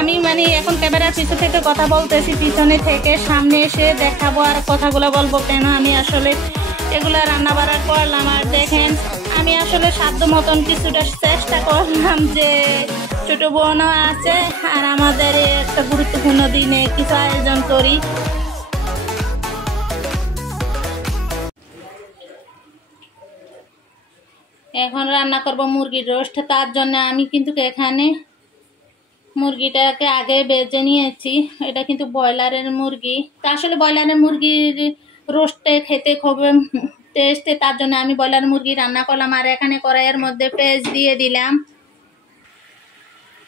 আমি মানে এখন ক্যামেরার পিছন থেকে কথা বলতেছি, পিছনে থেকে সামনে এসে দেখাবো আর কথাগুলো বলবো কেন। আমি আসলে এগুলো রান্না বাড়া করলাম আর দেখেন আমি আসলে সাধ্য মতন কিছুটা চেষ্টা করলাম যে ছোট বোনও আছে আর আমাদের একটা গুরুত্বপূর্ণ দিনে কিছু আয়োজন করি। এখন রান্না করব মুরগির রোস্ট। তার জন্য আমি কিন্তু এখানে মুরগিটাকে আগে বেজে নিয়েছি। এটা কিন্তু ব্রয়লারের মুরগি। তা আসলে ব্রয়লারের মুরগির রোস্টে খেতে খুব টেস্টে, তার জন্য আমি ব্রয়লার মুরগি রান্না করলাম। আর এখানে কড়াইয়ের মধ্যে পেঁয়াজ দিয়ে দিলাম।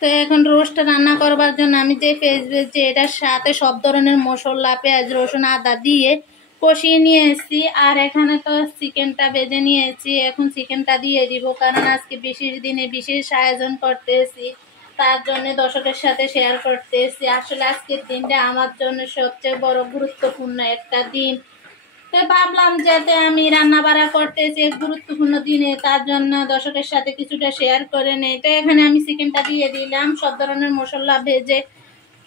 তো এখন রোস্ট রান্না করবার জন্য আমি যে পেঁয়াজ ভেজেছি এটার সাথে সব ধরনের মশলা পেঁয়াজ রসুন আদা দিয়ে কষিয়ে নিয়েছি। আর এখানে তো চিকেনটা ভেজে নিয়েছি, এখন চিকেনটা দিয়ে দিব, কারণ আজকে বিশেষ দিনে বিশেষ আয়োজন করতেছি, তার জন্য দর্শকের সাথে শেয়ার করতেছি। আসলে আজকের দিনটা আমার জন্য সবচেয়ে বড় গুরুত্বপূর্ণ একটা দিন। তো ভাবলাম যাতে আমি রান্না বাড়া করতেছি গুরুত্বপূর্ণ দিনে, তার জন্য দর্শকের সাথে কিছুটা শেয়ার করে নেই। তো এখানে আমি চিকেনটা দিয়ে দিলাম সব ধরনের মশলা ভেজে।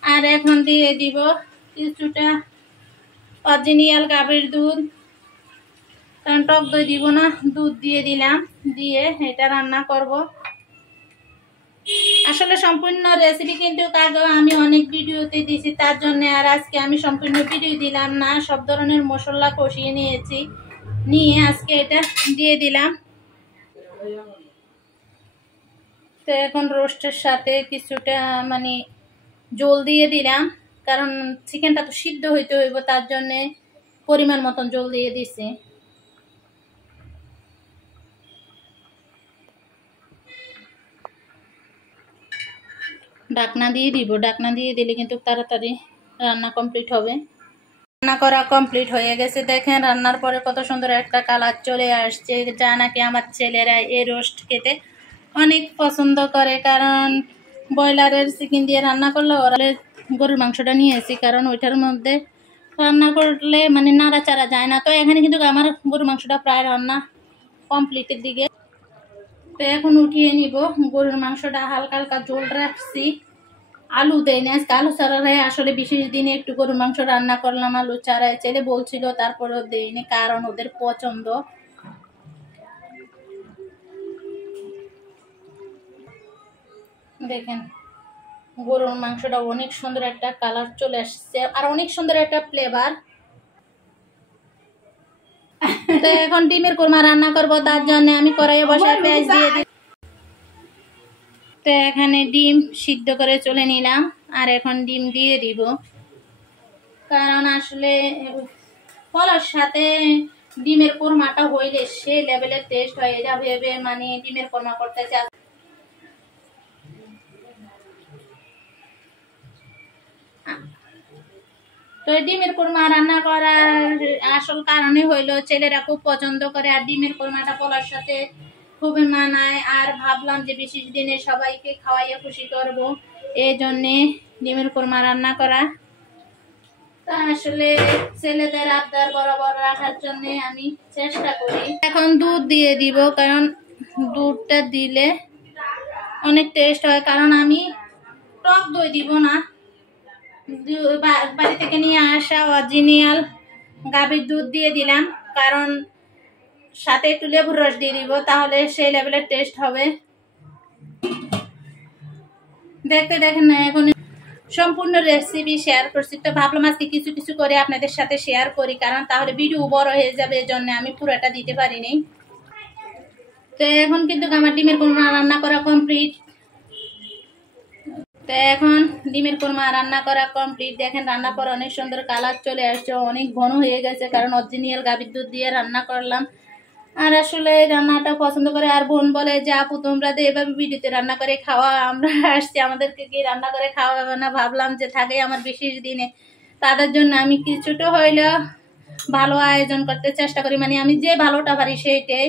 আর এখন দিয়ে দিব কিছুটা অরিজিনাল গাভীর দুধ, কারণ টক দই দিব না, দুধ দিয়ে দিলাম। দিয়ে এটা রান্না করব। আসলে সম্পূর্ণ রেসিপি কিন্তু আগেও আমি অনেক ভিডিওতে দিয়েছি, তার জন্য আর আজকে আমি সম্পূর্ণ ভিডিও দিলাম না। সব ধরনের মশলা কষিয়ে নিয়েছি, নিয়ে আজকে এটা দিয়ে দিলাম। তো এখন রোস্টের সাথে কিছুটা মানে জল দিয়ে দিলাম, কারণ চিকেনটা তো সিদ্ধ হইতে হইব, তার জন্যে পরিমাণ মতন জল দিয়ে দিছি। ঢাকনা দিয়ে দিব, ঢাকনা দিয়ে দিলে কিন্তু তাড়াতাড়ি রান্না কমপ্লিট হবে। রান্না করা কমপ্লিট হয়ে গেছে। দেখেন রান্নার পরে কত সুন্দর একটা কালার চলে আসছে, যা নাকি আমার ছেলেরা এই রোস্ট খেতে অনেক পছন্দ করে। কারণ ব্রয়লারের চিকেন দিয়ে রান্না করলে ওরা গরুর মাংসটা নিয়েছি, কারণ ওইটার মধ্যে রান্না করলে মানে নাড়াচাড়া যায় না। তো এখানে কিন্তু আমার গরুর মাংসটা প্রায় রান্না কমপ্লিটের দিকে। তো এখন উঠিয়ে নিব। গরুর মাংসটা হালকা হালকা ঝোল রাখছি, আলু দেয় না আজকে, আলু ছাড়াই আসলে বিশেষ দিনে একটু গরুর মাংস রান্না করলাম আলু ছাড়াই। ছেলে বলছিল তারপরেও দেয়নি, কারণ ওদের পছন্দ। দেখেন গরুর মাংসটা অনেক সুন্দর একটা কালার চলে আসছে আর অনেক সুন্দর একটা ফ্লেভার। তো এখন ডিমের কোরমা রান্না করব, তার জন্য আমি কড়াইয়ে বসায় পেঁয়াজ দিয়ে দিই। তো এখানে ডিম সিদ্ধ করে চলে নিলাম, আর এখন ডিম দিয়ে দিব, কারণ আসলে ফলের সাথে ডিমের কোরমাটা হইলে সে লেভেলের টেস্ট হয়। এটা ভেবে মানে ডিমের কোরমা করতে চাই। তো ডিমের কোরমা রান্না করার আসল কারণে হইলো ছেলেরা খুব পছন্দ করে, আর ডিমের কোরমাটা পোলার সাথে খুবই মানায়। আর ভাবলাম যে বিশেষ দিনে সবাইকে খাওয়াইয়ে খুশি করব, এই জন্যে ডিমের কোরমা রান্না করা। তা আসলে ছেলেদের আবদার বরাবর রাখার জন্য আমি চেষ্টা করি। এখন দুধ দিয়ে দিব, কারণ দুধটা দিলে অনেক টেস্ট হয়। কারণ আমি টক দই দিব না, বাড়ি থেকে নিয়ে আসা অরিজিনাল গাভীর দুধ দিয়ে দিলাম, কারণ সাথে একটু লেবুর রস দিয়ে দিব, তাহলে সেই লেভেলের টেস্ট হবে। দেখতে দেখেন না এখন সম্পূর্ণ রেসিপি শেয়ার করছি। তো ভাবলাম আজকে কিছু কিছু করে আপনাদের সাথে শেয়ার করি, কারণ তাহলে ভিডিও বড় হয়ে যাবে, এই জন্য আমি পুরোটা দিতে পারিনি। তো এখন কিন্তু আমার ডিমের কোরমা রান্না করা কমপ্লিট। তো এখন ডিমের কোরমা রান্না করা কমপ্লিট। দেখেন রান্না পর অনেক সুন্দর কালার চলে আসছে, অনেক ঘন হয়ে গেছে, কারণ অরিজিনাল গাভীর দুধ দিয়ে রান্না করলাম। আর আসলে রান্নাটা পছন্দ করে। আর বোন বলে যে আপু তোমরা তো এভাবে ভিডিওতে রান্না করে খাওয়া, আমরা আসছি আমাদেরকে কি রান্না করে খাওয়াবে না। ভাবলাম যে থাকে আমার বিশেষ দিনে, তাদের জন্য আমি কিছুটা হইলেও ভালো আয়োজন করতে চেষ্টা করি। মানে আমি যে ভালোটা পারি সেইটাই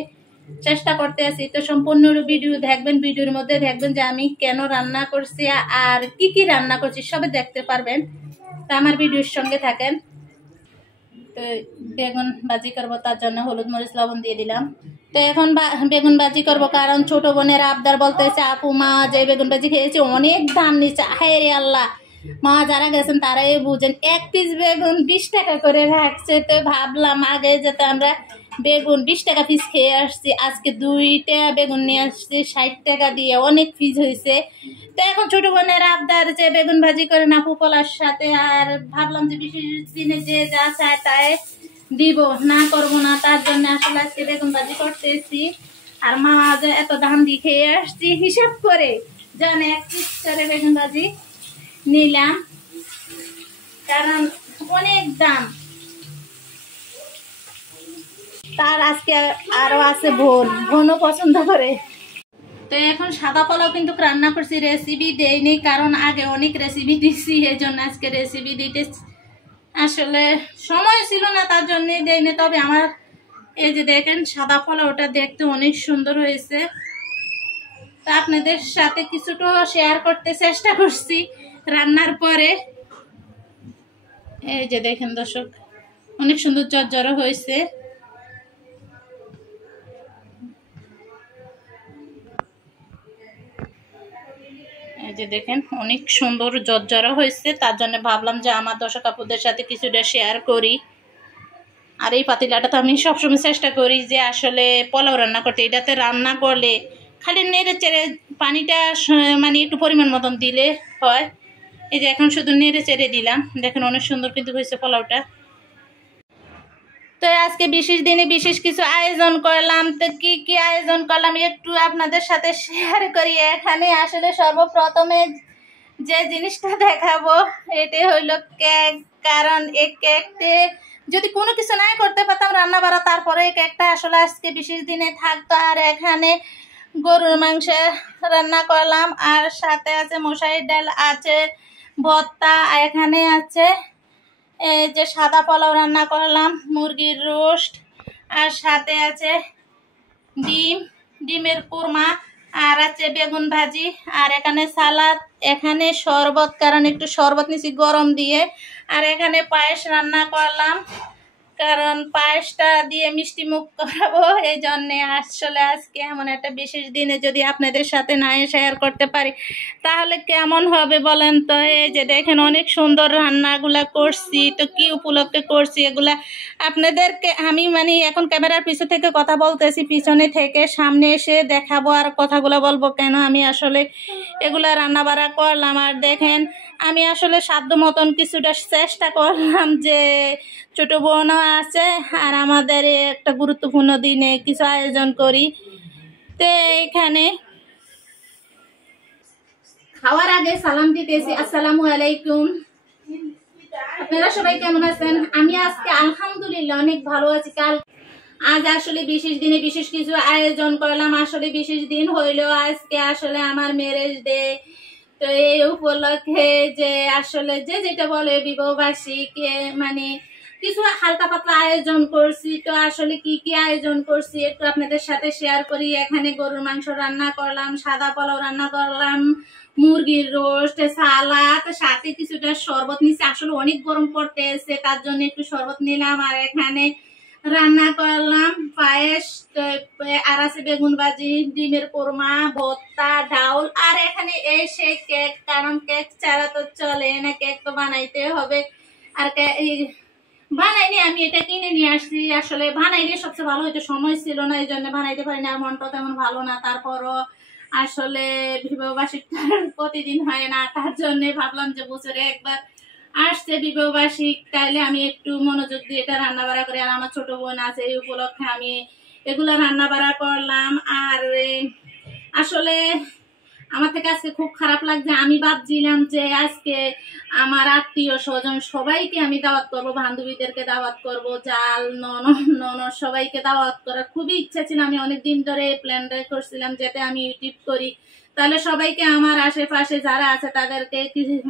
চেষ্টা করতে আছি। তো সম্পূর্ণ ভিডিও দেখবেন, ভিডিওর মধ্যে দেখবেন যে আমি কেন রান্না করছি আর কি কি রান্না করছি সবে দেখতে পারবেন। তো আমার ভিডিওর সঙ্গে থাকেন। তো বেগুন ভাজি করবো, তার জন্য হলুদ মরিচ লবণ দিয়ে দিলাম। তো এখন বেগুন ভাজি করবো, কারণ ছোট বোনের আবদার বলতেছে আপু মা যে বেগুন ভাজি খেয়েছি অনেক দাম নিচ্ছে। হায় রে আল্লাহ, মা যারা গেছেন তারাই বুঝেন, 1 পিস বেগুন 20 টাকা করে রাখছে। তো ভাবলাম আগে যেতে আমরা বেগুন 20 টাকা পিস খেয়ে আসছি, আজকে 2টা বেগুন নিয়ে আসছি 60 টাকা দিয়ে, অনেক পিস হয়েছে। তো এখন ছোট বোনের আবদার যে বেগুন ভাজি করে না পোলার সাথে, আর ভাবলাম যে বিশেষ দিনে যে যা চায় তাই দিব, না করবো না, তার জন্য আসলে আজকে বেগুন ভাজি করতেছি। আর মা যে এত দাম দিয়ে খেয়ে আসছি হিসাব করে, জানে 1 পিস করে বেগুন ভাজি নিলাম, কারণ অনেক দাম। তার আজকে আরো আছে বোনও পছন্দ করে। তো এখন সাদা পোলাও কিন্তু রান্না করছি, রেসিপি দেইনি, কারণ আগে অনেক রেসিপি দিচ্ছি, এই জন্য আজকে রেসিপি দিতে আসলে সময় ছিল না, তার জন্যই দেইনি। তবে আমার এই যে দেখেন সাদা পোলাওটা দেখতে অনেক সুন্দর হয়েছে, তা আপনাদের সাথে কিছুটা শেয়ার করতে চেষ্টা করছি রান্নার পরে। এই যে দেখেন দর্শক, অনেক সুন্দর ঝরঝরে হয়েছে। এই যে দেখেন অনেক সুন্দর ঝরঝরা হয়েছে, তার জন্য ভাবলাম যে আমার দর্শক আপুদের সাথে কিছুটা শেয়ার করি। আর এই পাতিলাটা তো আমি সবসময় চেষ্টা করি যে আসলে পোলাও রান্না করতে, এটাতে রান্না করলে খালি নেড়ে চেড়ে পানিটা মানে একটু পরিমাণ মতন দিলে হয়। এই যে এখন শুধু নেড়ে চেড়ে দিলাম, দেখেন অনেক সুন্দর কিন্তু হয়েছে পোলাওটা। তো আজকে বিশেষ দিনে বিশেষ কিছু আয়োজন করলাম। তো কি কি আয়োজন করলাম একটু আপনাদের সাথে শেয়ার করি। এখানে আসলে সর্বপ্রথমে যে জিনিসটা দেখাবো এটা হইলো কেক, কারণ এই কেকতে যদি কোনো কিছু নাই করতে পারতাম রান্না বাড়া, তারপরে এই কেকটা আসলে আজকে বিশেষ দিনে থাকতো। আর এখানে গরুর মাংস রান্না করলাম, আর সাথে আছে মশারির ডাল, আছে ভর্তা, এখানে আছে এই যে সাদা পোলাও রান্না করলাম, মুরগির রোস্ট, আর সাথে আছে ডিমের কোরমা, আর আছে বেগুন ভাজি, আর এখানে সালাদ, এখানে শরবত, কারণ একটু শরবত নিছি গরম দিয়ে, আর এখানে পায়েস রান্না করলাম, কারণ পায়েসটা দিয়ে মিষ্টি মুখ করাবো। এই জন্যে আসলে আজকে এমন একটা বিশেষ দিনে যদি আপনাদের সাথে না শেয়ার করতে পারি তাহলে কেমন হবে বলেন। তো এই যে দেখেন অনেক সুন্দর রান্নাগুলা করছি। তো কি উপলক্ষে করছি এগুলা আপনাদেরকে আমি মানে এখন ক্যামেরার পিছন থেকে কথা বলতেছি, পিছনে থেকে সামনে এসে দেখাবো আর কথাগুলো বলবো কেন আমি আসলে এগুলা রান্না বাড়া করলাম। আর দেখেন আমি আসলে সাধ্য মতন কিছুটা চেষ্টা করলাম যে ছোট বোনও আছে আর আমাদের একটা গুরুত্বপূর্ণ দিনে কিছু আয়োজন করি। তো এখানে খাওয়ার আগে সালাম দিতেছি, আসসালামু আলাইকুম, আপনারা সবাই কেমন আছেন? আমি আজকে আলহামদুলিল্লাহ অনেক ভালো আছি। আজ আসলে বিশেষ দিনে বিশেষ কিছু আয়োজন করলাম। আসলে বিশেষ দিন হইলো আজকে আসলে আমার ম্যারেজ ডে। তো এই উপলক্ষে যে আসলে যে যেটা বলে বিবাহবার্ষিকী মানে কিছু হালকা পাতলা আয়োজন করছি। তো আসলে কি কি আয়োজন করছি একটু আপনাদের সাথে শেয়ার করি। এখানে গরুর মাংস রান্না করলাম, সাদা পোলাও রান্না করলাম, মুরগির রোস্ট, সালাদ, সাথে কিছুটা শরবত নিচ্ছি। আসলে অনেক গরম পড়তেছে তার জন্য একটু শরবত নিলাম। আর এখানে রান্না করলাম পায়েস, আর আছে বেগুন ভাজি, ডিমের কোরমা, ভর্তা, ডাউল, আর এখানে এসে কেক, কারণ কেক ছাড়া তো চলে না, কেক তো বানাইতে হবে। আর বানাইনি, আমি এটা কিনে নিয়ে আসছি। আসলে বানাইলে সবচেয়ে ভালো হইতো, সময় ছিল না এই জন্য বানাইতে পারিনি, আর মনটা তেমন ভালো না। তারপরও আসলে বিবাহবার্ষিক প্রতিদিন হয় না, তার জন্য ভাবলাম যে বছরে একবার আসছে বিবাহবার্ষিক, তাইলে আমি একটু মনোযোগ দিয়ে এটা রান্না বাড়া করি। আর আমার ছোট বোন আছে, এই উপলক্ষে আমি এগুলো রান্না বাড়া করলাম। আর আসলে আমার থেকে আজকে খুব খারাপ লাগছে। আমি ভাবছিলাম যে আজকে আমার আত্মীয় স্বজন সবাইকে আমি দাওয়াত করব, বান্ধবীদেরকে দাওয়াত করব, জাল ননদ সবাইকে দাওয়াত করার খুবই ইচ্ছা ছিল। আমি অনেকদিন ধরে প্ল্যান করছিলাম যাতে আমি ইউটিউব করি, তাহলে সবাইকে আমার আশেপাশে যারা আছে তাদেরকে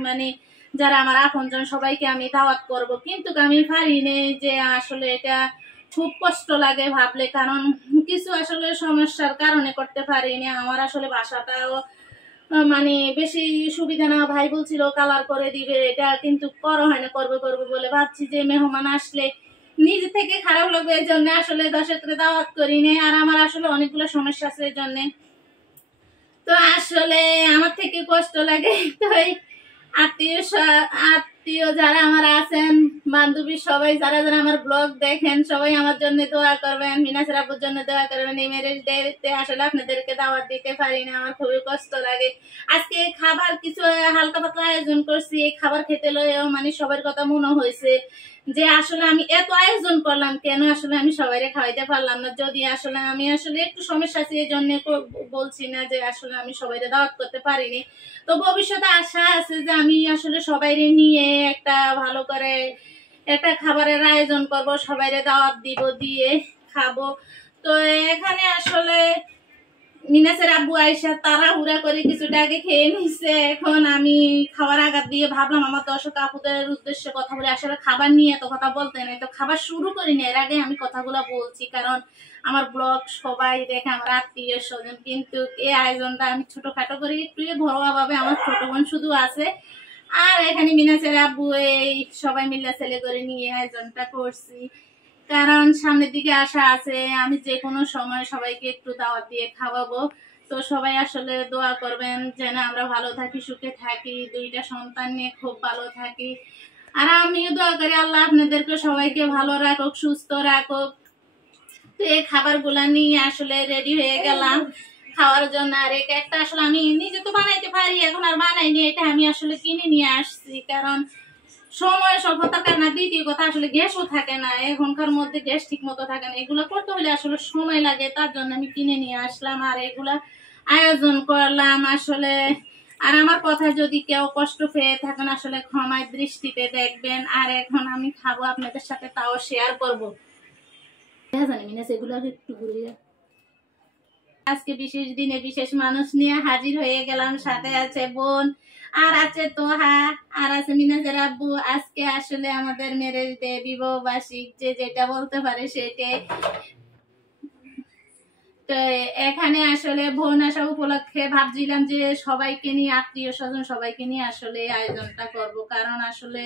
মানে যারা আমার আপনজন সবাইকে আমি দাওয়াত করব, কিন্তু আমি পারিনি। যে আসলে এটা খুব কষ্ট লাগে ভাবলে, কারণ কিছু আসলে সমস্যার কারণে করতে পারিনি। আমার আসলে বাসাটাও মানে বেশি সুবিধা না, ভাই বলছিল কালার করে দিবে, এটা কিন্তু করা হয় না, করবে করবে বলে ভাবছি যে মেহমান আসলে নিজে থেকে খারাপ লাগবে, এই জন্য আসলে দর্শকদের দাওয়াত করি নি। আর আমার আসলে অনেকগুলো সমস্যা আছে এই জন্য, তো আসলে আমার থেকে কষ্ট লাগে। তো এই আত্মীয় আত্মীয় যারা আমার আছেন, বান্ধবী সবাই যারা যারা আমার ব্লগ দেখেন, সবাই আমার জন্য দোয়া করবেন, মিনাসের আব্বুর জন্য দোয়া করবেন। এই ম্যারেজ ডেতে আসলে আপনাদেরকে দাওয়াত দিতে পারি না, আমার খুবই কষ্ট লাগে। আজকে খাবার কিছু হালকা পাতলা আয়োজন করছি, এই খাবার খেতে লয়েও মানে সবার কথা মনে হয়েছে যে আসলে আমি এত আয়োজন করলাম কেন, আসলে আমি সবাইরে খাওয়াইতে পারলাম না। যদি আসলে আমি আসলে একটু সমস্যা আছে, এই জন্য বলছি না যে আসলে আমি সবাইরে দাওয়াত করতে পারিনি। তো ভবিষ্যতে আশা আছে যে আমি আসলে সবাইরে নিয়ে একটা ভালো করে একটা খাবারের আয়োজন করব, সবাইরে দাওয়াত দিব, দিয়ে খাবো। তো এখানে আসলে মিনাসের আব্বু আয়সা তাড়াহুড়া করে কিছুটা আগে খেয়ে নিচ্ছে। এখন আমি খাবার আগার দিয়ে ভাবলাম আমার দর্শক আপুদের উদ্দেশ্যে কথা বলে, আসলে খাবার নিয়ে এত কথা বলতে নেই, তো খাবার শুরু করিনি, এর আগে আমি কথাগুলো বলছি, কারণ আমার ব্লগ সবাই দেখে, আমার আত্মীয় স্বজন। কিন্তু এই আয়োজনটা আমি ছোটখাটো করে একটু ঘরোয়া ভাবে, আমার ছোট বোন শুধু আছে, আর এখানে মিনাসের আব্বু এই সবাই মিলে ছেলে করে নিয়ে আয়োজনটা করছি। কারণ সামনের দিকে আশা আছে আমি যে কোনো সময় সবাইকে একটু দাওয়াত দিয়ে খাওয়াবো। তো সবাই আসলে দোয়া করবেন যেন আমরা ভালো থাকি, সুখে থাকি, দুইটা সন্তান নিয়ে খুব ভালো থাকি। আর আমিও দোয়া করি আল্লাহ আপনাদেরকে সবাইকে ভালো রাখুক, সুস্থ রাখুক। তো এই খাবারগুলা নিয়ে আসলে রেডি হয়ে গেলাম খাওয়ার জন্য। আর এই কেকটা আসলে আমি নিজে তো বানাইতে পারি, এখন আর বানাইনি, এটা আমি আসলে কিনে নিয়ে আসছি, কারণ সময় স্বল্পতার কারণে। দ্বিতীয় কথা আসলে গ্যাসও থাকে না এখনকার মধ্যে, গ্যাস ঠিক মতো থাকে না, এগুলো করতে হলে আসলে সময় লাগে, তার জন্য আমি কিনে নিয়ে আসলাম আর এগুলা আয়োজন করলাম আসলে। আর আমার কথা যদি কেউ কষ্ট পেয়ে থাকেন আসলে ক্ষমায় দৃষ্টিতে দেখবেন। আর এখন আমি খাবো, আপনাদের সাথে তাও শেয়ার করবো। জানি মিনাস এগুলো একটু ঘুরিয়ে। আজকে বিশেষ দিনে বিশেষ মানুষ নিয়ে হাজির হয়ে গেলাম, সাথে আছে বোন, আর আছে তোহা, আর আছে মিনাজের আব্বু। আজকে আসলে আমাদের ম্যারেজ ডে, বিবাহ বার্ষিক, যে যেটা বলতে পারে সেটাই। তো এখানে আসলে বোন আসা উপলক্ষে ভাবছিলাম যে সবাইকে নিয়ে, আত্মীয় স্বজন সবাইকে নিয়ে আসলে আয়োজনটা করব, কারণ আসলে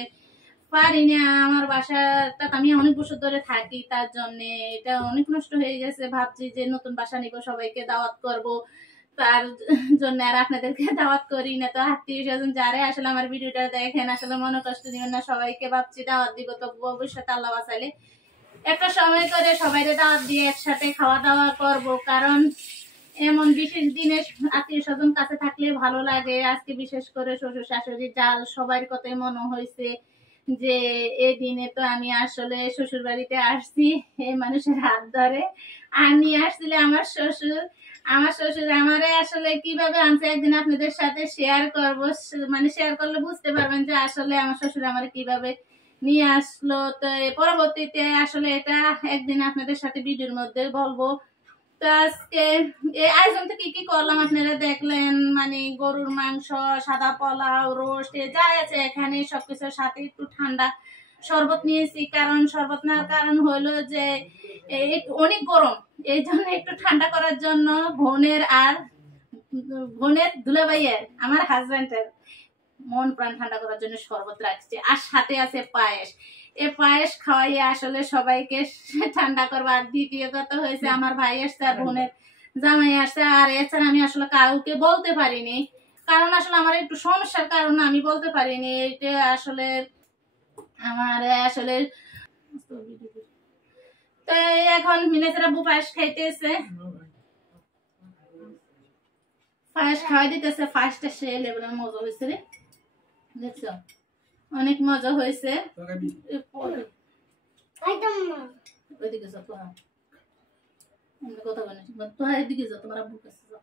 পারি না। আমার বাসাটা আমি অনেক বছর ধরে থাকি, তার জন্য এটা অনেক নষ্ট হয়ে গেছে। ভাবছি যে নতুন বাসা নিব, সবাইকে দাওয়াত করব, তার জন্য আর আপনাদেরকে দাওয়াত করি না। তো আত্মীয় স্বজন যারা আসলে আমার ভিডিওটা দেখেন আসলে মনে কষ্ট দিবেন না, সবাইকে ভাবছি দাওয়াত দিব। তো ভবিষ্যতে আল্লাহ বাঁচাইলে একটা সময় করে সবাইকে দাওয়াত দিয়ে একসাথে খাওয়া দাওয়া করব, কারণ এমন বিশেষ দিনে আত্মীয় স্বজন কাছে থাকলে ভালো লাগে। আজকে বিশেষ করে শ্বশুর শাশুড়ি জাল সবার কথাই মনে হয়েছে যে এই দিনে তো আমি আসলে শ্বশুর বাড়িতে আসছি এই মানুষের হাত ধরে। আর নিয়ে আসছিলে আমার শ্বশুর আমারে আসলে কিভাবে আনছে একদিন আপনাদের সাথে শেয়ার করব, মানে শেয়ার করলে বুঝতে পারবেন যে আসলে আমার শ্বশুর আমার কিভাবে নিয়ে আসলো। তো পরবর্তীতে আসলে এটা একদিন আপনাদের সাথে ভিডিওর মধ্যে বলবো। তো আজকে এই আয়োজনটা কি কি করলাম আপনারা দেখলেন, মানে গরুর মাংস, সাদা পোলাও, রোস্ট, যা আছে এখানে সবকিছুর সাথে একটু ঠান্ডা শরবত নিয়েছি, কারণ শরবত নেওয়ার কারণ হলো যে অনেক গরম, এই জন্য একটু ঠান্ডা করার জন্য বোনের দুলাভাইয়ের আমার হাজবেন্ডের মন প্রাণ ঠান্ডা করার জন্য শরবত রাখছে। আর সাথে আছে পায়েস, এই পায়েস খাওয়াইয়ে আসলে সবাইকে ঠান্ডা করবো। আর দ্বিতীয় কথা হয়েছে আমার ভাই আসছে আর বোনের জামাই আসছে, আর এছাড়া আমি আসলে কাউকে বলতে পারিনি, কারণ আসলে আমার একটু সমস্যার কারণে আমি বলতে পারিনি। এটা আসলে আমার আসলে তো এখন মিনাসের আব্বু পায়েস খাইতেছে, পায়েস খাওয়াই দিতেছে। পায়েসটা সে লেভেলের মজা হয়েছে রে, দেখছো অনেক মজা হয়েছে। ওইদিকে যাও, কথা বলে তোহা এদিকে যাও, তোমার আব্বুর কাছে যাও।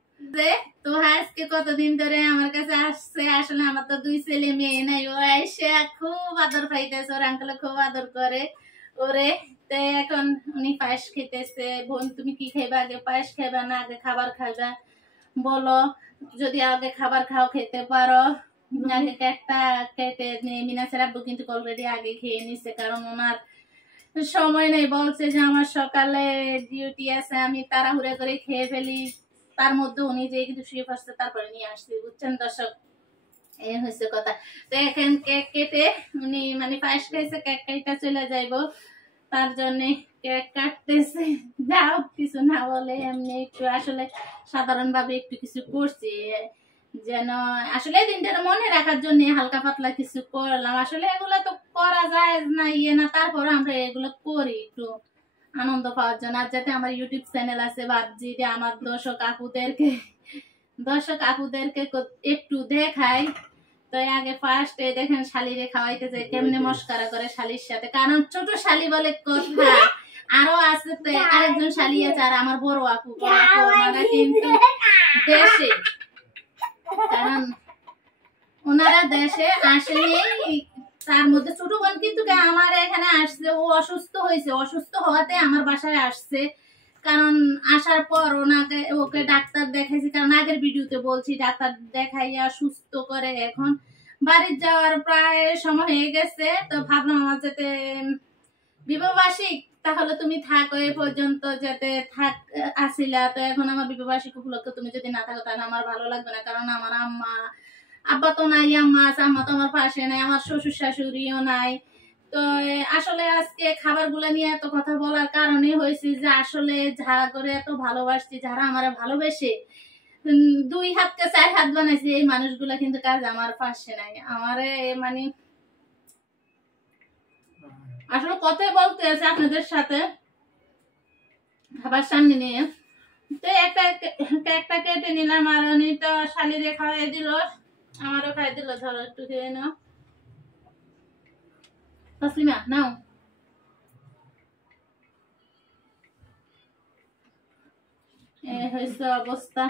তোহা আজকে কতদিন ধরে আমার কাছে আসছে, আসলে আমার তো দুই ছেলে মেয়ে নাই, ও এসে খুব আদর পাইতেছে, ওর আঙ্কেলে খুব আদর করে ওরে। তো এখন উনি পায়েস খেতেছে। বোন তুমি কি খাইবা, আগে পায়েস খাইবা না আগে খাবার খাইবা বলো? যদি আগে খাবার খাও খেতে পারো, আগে কেকটা কেটে মিনাসের আব্বু কিন্তু অলরেডি আগে খেয়ে নিছে, কারণ ওনার সময় নেই, বলছে যে আমার সকালে ডিউটি আছে, আমি তাড়াহুড়া করে খেয়ে ফেলি। তার মধ্যে উনি যে কিন্তু শুয়ে পড়ছে, তারপরে নিয়ে আসছি, বুঝছেন দর্শক, এই হচ্ছে কথা। তো এখন কেক কেটে উনি মানে পায়েস খাইছে, কেক কেটে চলে যাইবো। তার জন্য কেক কাটতেছে। যাও কিছু না বলে এমনি একটু আসলে সাধারণভাবে একটু কিছু করছি, যেন আসলে দিনটা মনে রাখার জন্য হালকা পাতলা কিছু করলাম। আসলে এগুলো তো করা যায় না না, তারপরে আমরা এগুলো করি একটু আনন্দ পাওয়ার জন্য। আর যাতে আমার ইউটিউব চ্যানেল আছে, ভাবছি যে আমার দর্শক আপুদেরকে একটু দেখাই। তো আগে ফার্স্টে দেখেন শালিরে খাওয়াইতে যায় কেমনে মস্কারা করে শালির সাথে, কারণ ছোট শালি বলে কথা। আরো আছে তো আরেকজন শালি আছে, আর আমার বড় আপু ওনারা কিন্তু দেশে, কারণ ওনারা দেশে আসেনি। তার মধ্যে ছোট বোন কিন্তু আমার এখানে আসছে, ও অসুস্থ হয়েছে, অসুস্থ হওয়াতে আমার বাসায় আসছে। কারণ আসার পর ওকে ডাক্তার দেখাইছি, কারণ আগের ভিডিওতে বলছি ডাক্তার দেখাইয়া সুস্থ করে এখন বাড়ির যাওয়ার প্রায় সময় হয়ে গেছে। তো ভাবলাম আমার যাতে বিবাহবার্ষিক, তাহলে তুমি থাকো এ পর্যন্ত যাতে আসিলা। তো এখন আমার বিবাহবার্ষিক উপলক্ষে তুমি যদি না থাকো তাহলে আমার ভালো লাগবে না, কারণ আমার আব্বা তো নাই, আম্মা তো আমার পাশে নাই, আমার শ্বশুর শাশুড়িও নাই। তো আসলে আজকে খাবারগুলো নিয়ে এত কথা বলার কারণে হয়েছে যে আসলে যারা করে এত ভালোবাসছি, যারা আমার ভালোবেসে 2 হাতকে 4 হাত বানাইছে, এই মানুষগুলা কিন্তু কাজ আমার পাশে নাই। আমারে মানে আসলে কথাই বলতে আছে আপনাদের সাথে খাবার সামনে নিয়ে। তো একটা কেটে নিলাম, আর উনি তো শালিরে খাওয়াই দিল, আমারও খাই দিল। ধরো একটু খেয়ে নাও তসলিমা, নাও। হয়েছে অবস্থা,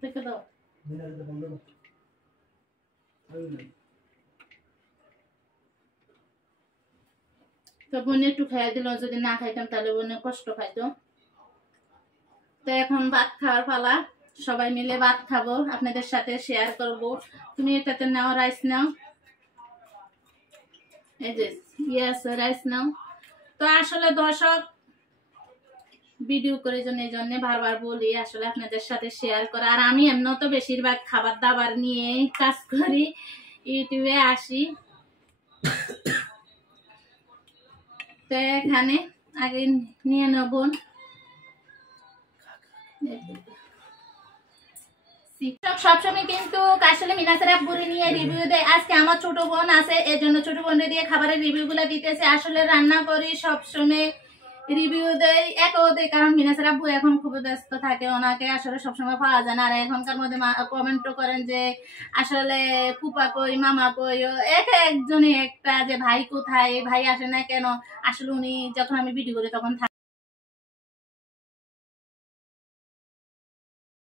দেখে দাও। তো বোন একটু খাইয়া দিল, যদি না খাইতাম তাহলে বোনে কষ্ট খাইতো। তো এখন ভাত খাওয়ার পালা, সবাই মিলে ভাত খাবো, আপনাদের সাথে শেয়ার করব। তুমি এটাতে নাও, রাইস নাও, এই যে রাইস নাও। তো আসলে দর্শক ভিডিও করে এই জন্য বারবার বলি আসলে আপনাদের সাথে শেয়ার করা। আর আমি এমন তো বেশিরভাগ খাবার দাবার নিয়ে কাজ করি, ইউটিউবে আসি। তো এখানে আগে নিয়ে নেব সবসময় কিন্তু আসলে মিনাসের আব্বুরে নিয়ে রিভিউ দেয়। আজকে আমার ছোট বোন আছে, এর জন্য ছোট বোনরে দিয়ে খাবারের রিভিউ গুলা দিতেছে। আসলে রান্না করি সবসময় রিভিউ দেয় একও দেয়, কারণ মিনাসের আব্বু এখন খুব ব্যস্ত থাকে, ওনাকে আসলে সবসময় পাওয়া যায় না। আর এখনকার মধ্যে কমেন্টও করেন যে আসলে ফুপা কই, মামা কই, একজনই একটা যে ভাই কোথায়, ভাই আসে না কেন। আসলে উনি যখন আমি ভিডিও করি তখন